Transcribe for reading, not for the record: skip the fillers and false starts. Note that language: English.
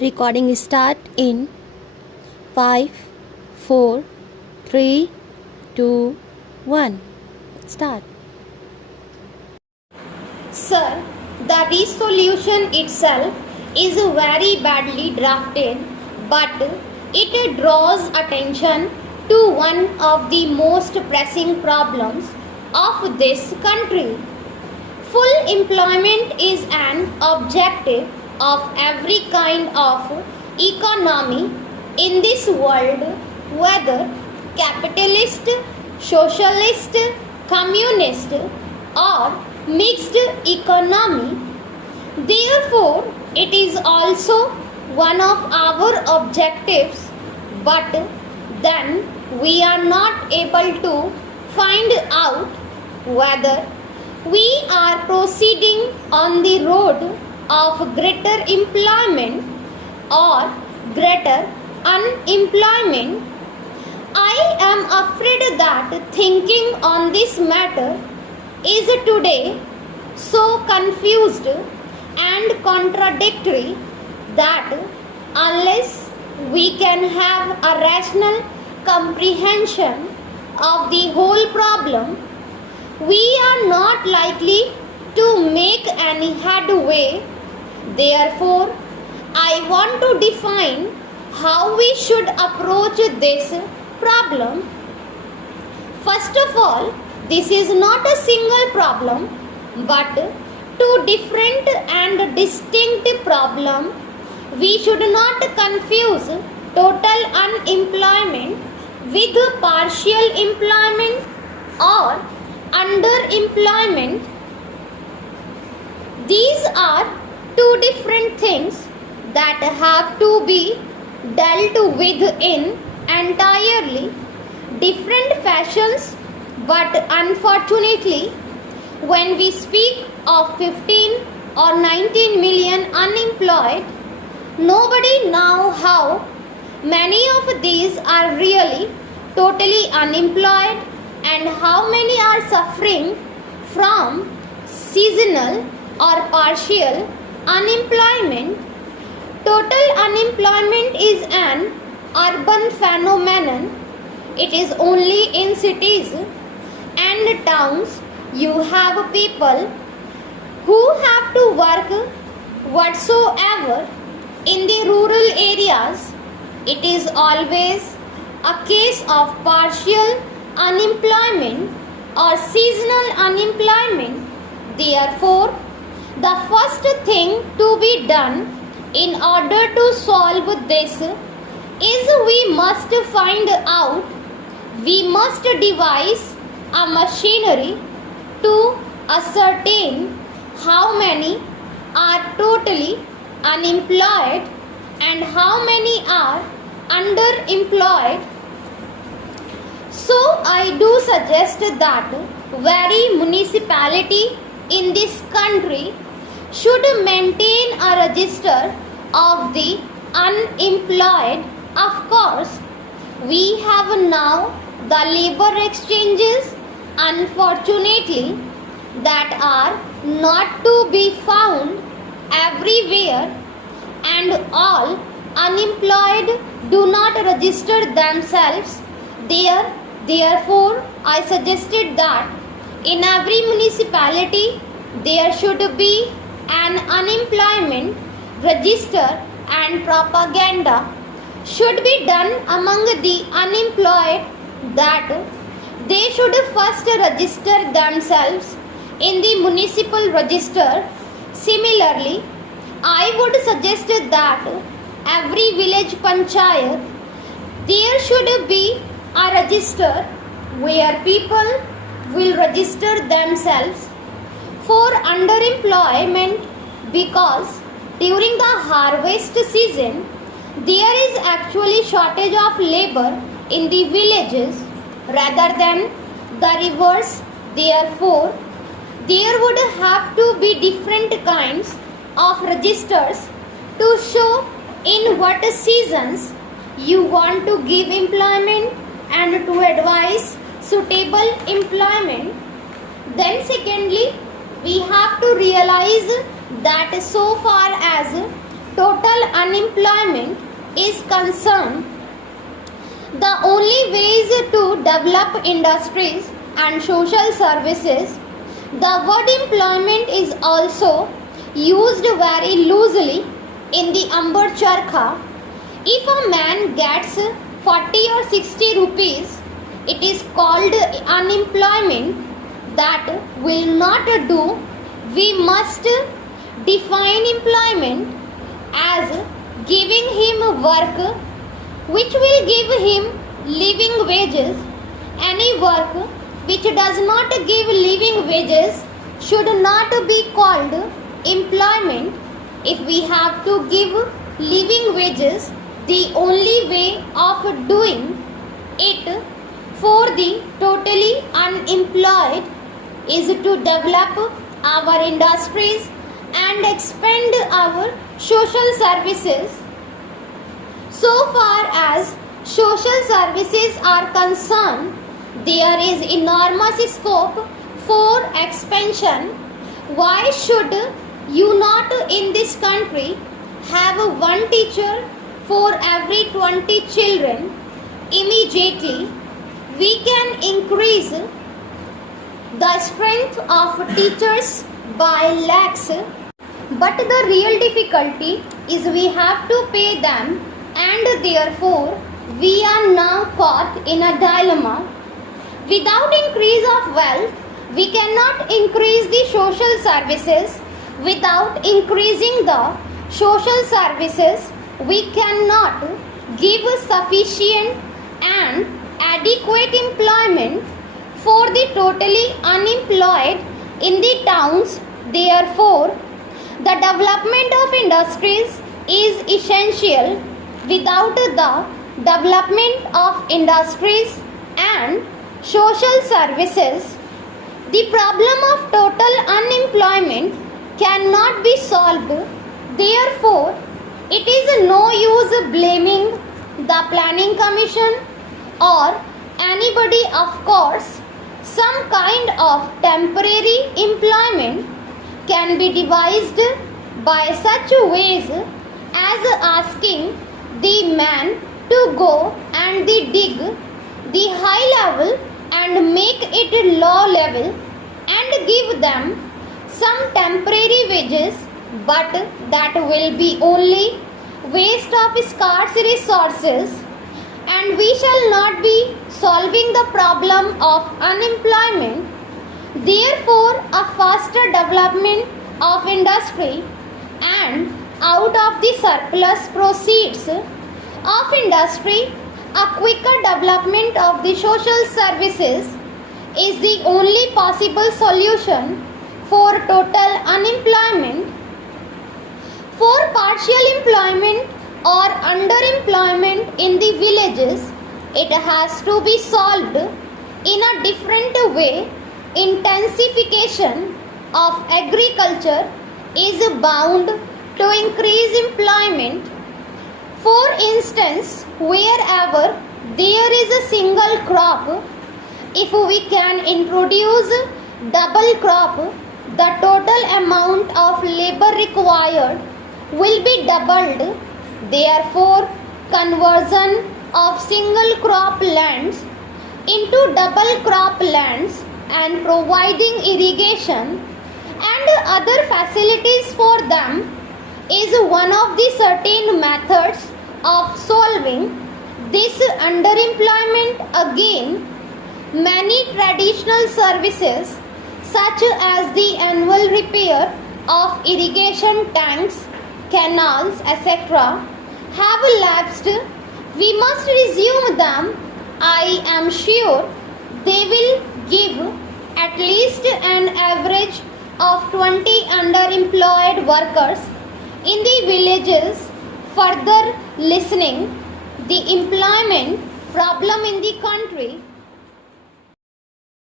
Recording start in 5, 4, 3, 2, 1. Start. Sir, the resolution itself is very badly drafted, but it draws attention to one of the most pressing problems of this country. Full employment is an objective of every kind of economy in this world, whether capitalist, socialist, communist, or mixed economy. Therefore, it is also one of our objectives, but then we are not able to find out whether we are proceeding on the road of greater employment or greater unemployment. I am afraid that thinking on this matter is today so confused and contradictory that unless we can have a rational comprehension of the whole problem, we are not likely to make any headway. Therefore, I want to define how we should approach this problem. First of all, this is not a single problem, but two different and distinct problems. We should not confuse total unemployment with partial employment or underemployment. These are two different things that have to be dealt with in entirely different fashions, but unfortunately, when we speak of 15 or 19 million unemployed, nobody knows how many of these are really totally unemployed and how many are suffering from seasonal or partial unemployment. Total unemployment is an urban phenomenon. It is only in cities and towns you have people who have to work whatsoever. In the rural areas, it is always a case of partial unemployment or seasonal unemployment. Therefore, the first thing to be done in order to solve this is we must find out, we must devise a machinery to ascertain how many are totally unemployed and how many are underemployed. So I do suggest that every municipality in this country should maintain a register of the unemployed. Of course, we have now the labor exchanges, unfortunately, that are not to be found everywhere, and all unemployed do not register themselves there. Therefore, I suggested that in every municipality there should be an unemployment register, and propaganda should be done among the unemployed that they should first register themselves in the municipal register. Similarly, I would suggest that every village panchayat there should be a register where people will register themselves for underemployment, because during the harvest season there is actually shortage of labor in the villages rather than the reverse. Therefore, there would have to be different kinds of registers to show in what seasons you want to give employment and to advise suitable employment. Then secondly, we have to realize that so far as total unemployment is concerned, the only ways to develop industries and social services. The word employment is also used very loosely in the Amber Charkha. If a man gets 40 or 60 rupees, it is called unemployment. That will not do. We must define employment as giving him work which will give him living wages. Any work which does not give living wages should not be called employment. If we have to give living wages, the only way of doing it for the totally unemployed is to develop our industries and expand our social services. So far as social services are concerned, there is enormous scope for expansion. Why should you not in this country have one teacher for every 20 children? Immediately, we can increase the strength of teachers by lakhs. But the real difficulty is we have to pay them, and therefore we are now caught in a dilemma. Without increase of wealth, we cannot increase the social services. Without increasing the social services, we cannot give sufficient and adequate employment for the totally unemployed in the towns. Therefore, the development of industries is essential. Without the development of industries and social services, the problem of total unemployment cannot be solved. Therefore, it is no use blaming the Planning Commission or anybody. Of course, some kind of temporary employment can be devised by such ways as asking the man to go and dig the high level and make it low level and give them some temporary wages, but that will be only waste of scarce resources, and we shall not be solving the problem of unemployment. Therefore, a faster development of industry and out of the surplus proceeds of industry, a quicker development of the social services is the only possible solution for total unemployment. For partial employment or underemployment in the villages, it has to be solved in a different way. Intensification of agriculture is bound to increase employment. For instance, wherever there is a single crop, if we can introduce double crop, the total amount of labor required will be doubled. Therefore, conversion of single crop lands into double crop lands and providing irrigation and other facilities for them is one of the certain methods of solving this underemployment. Again, many traditional services such as the annual repair of irrigation tanks, canals, etc. have lapsed. We must resume them. I am sure they will give at least an average of 20 underemployed workers in the villages. Further listening, the employment problem in the country